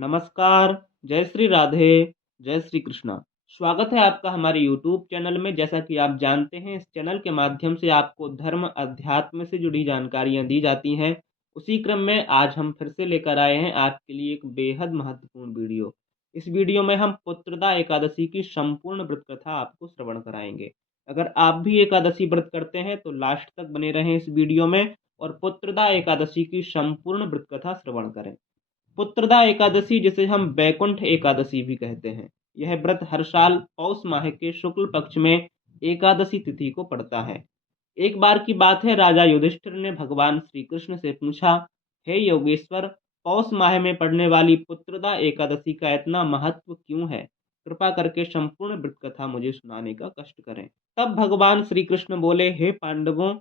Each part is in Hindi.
नमस्कार, जय श्री राधे, जय श्री कृष्णा। स्वागत है आपका हमारे यूट्यूब चैनल में। जैसा कि आप जानते हैं, इस चैनल के माध्यम से आपको धर्म, अध्यात्म से जुड़ी जानकारियाँ दी जाती हैं। उसी क्रम में आज हम फिर से लेकर आए हैं आपके लिए एक बेहद महत्वपूर्ण वीडियो। इस वीडियो में हम पुत्रदा एकादशी की संपूर्ण व्रत कथा आपको श्रवण कराएंगे। अगर आप भी एकादशी व्रत करते हैं तो लास्ट तक बने रहें इस वीडियो में और पुत्रदा एकादशी की संपूर्ण व्रत कथा श्रवण करें। पुत्रदा एकादशी, जिसे हम बैकुंठ एकादशी भी कहते हैं, यह व्रत हर साल पौष माह के शुक्ल पक्ष में एकादशी तिथि को पड़ता है। एक बार की बात है, राजा युधिष्ठिर ने भगवान श्री कृष्ण से पूछा, हे योगेश्वर, पौष माह में पड़ने वाली पुत्रदा एकादशी का इतना महत्व क्यों है? कृपा करके संपूर्ण व्रत कथा मुझे सुनाने का कष्ट करें। तब भगवान श्री कृष्ण बोले, हे पांडवों,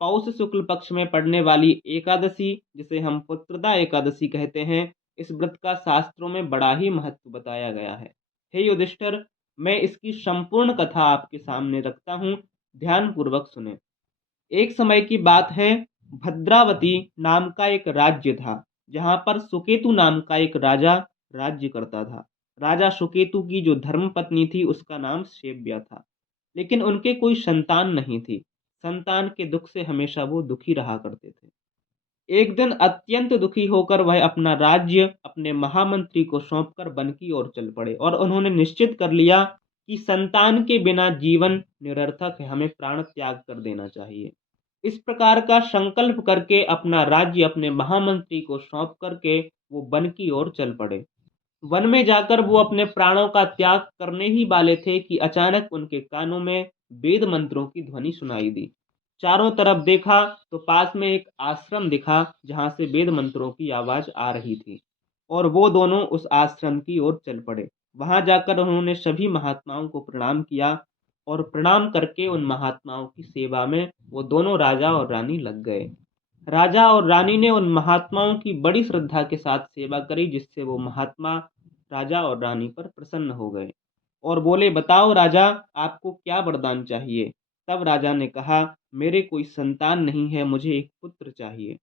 पौष शुक्ल पक्ष में पड़ने वाली एकादशी, जिसे हम पुत्रदा एकादशी कहते हैं, इस व्रत का शास्त्रों में बड़ा ही महत्व बताया गया है। हे युधिष्ठिर, मैं इसकी संपूर्ण कथा आपके सामने रखता हूँ, ध्यान पूर्वक सुने। एक समय की बात है, भद्रावती नाम का एक राज्य था, जहां पर सुकेतु नाम का एक राजा राज्य करता था। राजा सुकेतु की जो धर्मपत्नी थी, उसका नाम शेव्या था, लेकिन उनके कोई संतान नहीं थी। संतान के दुख से हमेशा वो दुखी रहा करते थे। एक दिन अत्यंत दुखी होकर वह अपना राज्य अपने महामंत्री को सौंपकर वन की ओर चल पड़े और उन्होंने निश्चित कर लिया कि संतान के बिना जीवन निरर्थक है, हमें प्राण त्याग कर देना चाहिए। इस प्रकार का संकल्प करके अपना राज्य अपने महामंत्री को सौंप करके वो वन की ओर चल पड़े। वन में जाकर वो अपने प्राणों का त्याग करने ही वाले थे कि अचानक उनके कानों में वेद मंत्रों की ध्वनि सुनाई दी। चारों तरफ देखा तो पास में एक आश्रम दिखा, जहां से वेद मंत्रों की आवाज आ रही थी, और वो दोनों उस आश्रम की ओर चल पड़े। वहां जाकर उन्होंने सभी महात्माओं को प्रणाम किया और प्रणाम करके उन महात्माओं की सेवा में वो दोनों राजा और रानी लग गए। राजा और रानी ने उन महात्माओं की बड़ी श्रद्धा के साथ सेवा करी, जिससे वो महात्मा राजा और रानी पर प्रसन्न हो गए और बोले, बताओ राजा, आपको क्या वरदान चाहिए? तब राजा ने कहा, मेरे कोई संतान नहीं है, मुझे एक पुत्र चाहिए।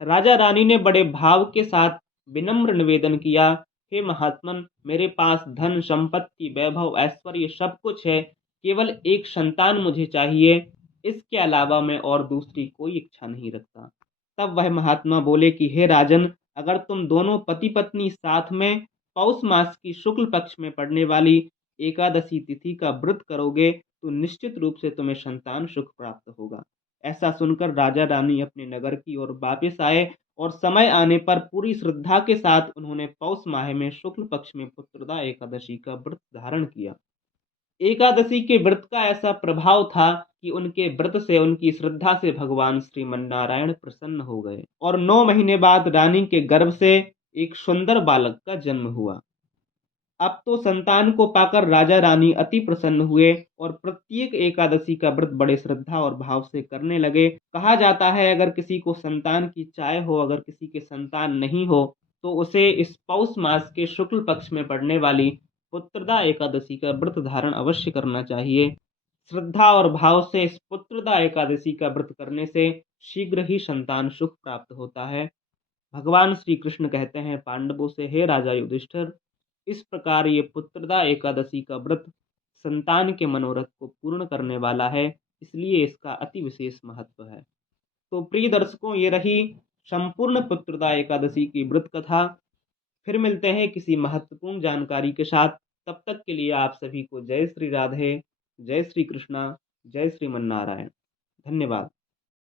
राजा रानी ने बड़े भाव के साथ विनम्र निवेदन किया, हे महात्मन, मेरे पास धन संपत्ति वैभव ऐश्वर्य सब कुछ है, केवल एक संतान मुझे चाहिए, इसके अलावा मैं और दूसरी कोई इच्छा नहीं रखता। तब वह महात्मा बोले कि हे राजन, अगर तुम दोनों पति पत्नी साथ में पौष मास की शुक्ल पक्ष में पड़ने वाली एकादशी तिथि का व्रत करोगे तो निश्चित रूप से तुम्हें संतान सुख प्राप्त होगा। ऐसा सुनकर राजा रानी अपने नगर की ओर वापस आए और समय आने पर पूरी श्रद्धा के साथ उन्होंने पौष माह में शुक्ल पक्ष में पुत्रदा एकादशी का व्रत धारण किया। एकादशी के व्रत का ऐसा प्रभाव था कि उनके व्रत से, उनकी श्रद्धा से भगवान श्रीमन्नारायण प्रसन्न हो गए और 9 महीने बाद रानी के गर्भ से एक सुंदर बालक का जन्म हुआ। अब तो संतान को पाकर राजा रानी अति प्रसन्न हुए और प्रत्येक एकादशी का व्रत बड़े श्रद्धा और भाव से करने लगे। कहा जाता है, अगर किसी को संतान की चाह हो, अगर किसी के संतान नहीं हो, तो उसे इस पौष मास के शुक्ल पक्ष में पड़ने वाली पुत्रदा एकादशी का व्रत धारण अवश्य करना चाहिए। श्रद्धा और भाव से इस पुत्रदा एकादशी का व्रत करने से शीघ्र ही संतान सुख प्राप्त होता है। भगवान श्री कृष्ण कहते हैं पांडवों से, हे राजा युधिष्ठिर, इस प्रकार ये पुत्रदा एकादशी का व्रत संतान के मनोरथ को पूर्ण करने वाला है, इसलिए इसका अति विशेष महत्व है। तो प्रिय दर्शकों, ये रही संपूर्ण पुत्रदा एकादशी की व्रत कथा। फिर मिलते हैं किसी महत्वपूर्ण जानकारी के साथ। तब तक के लिए आप सभी को जय श्री राधे, जय श्री कृष्णा, जय श्रीमन्नारायण। धन्यवाद।